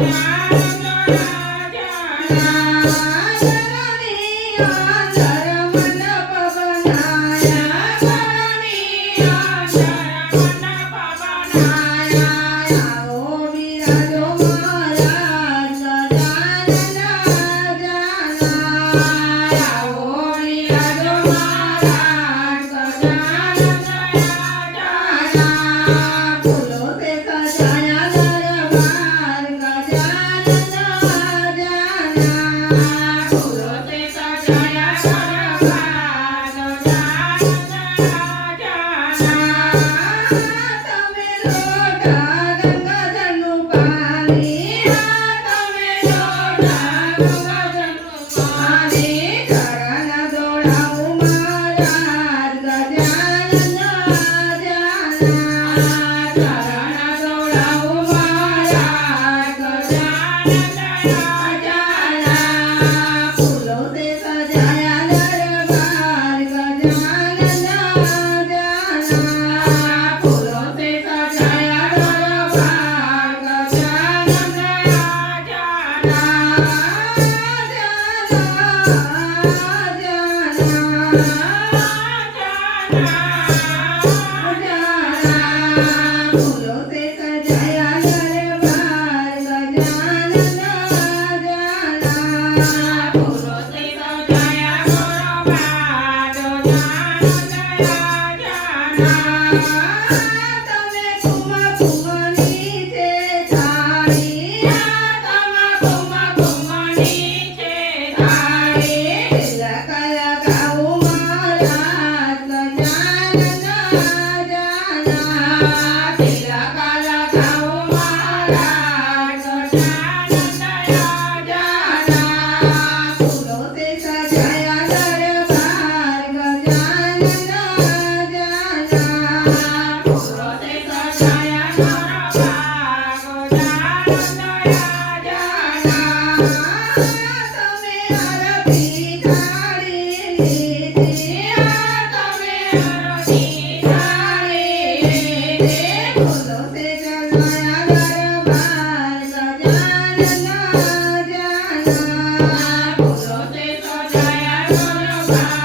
Bye. Thank you. Darbar Gracias. Yeah.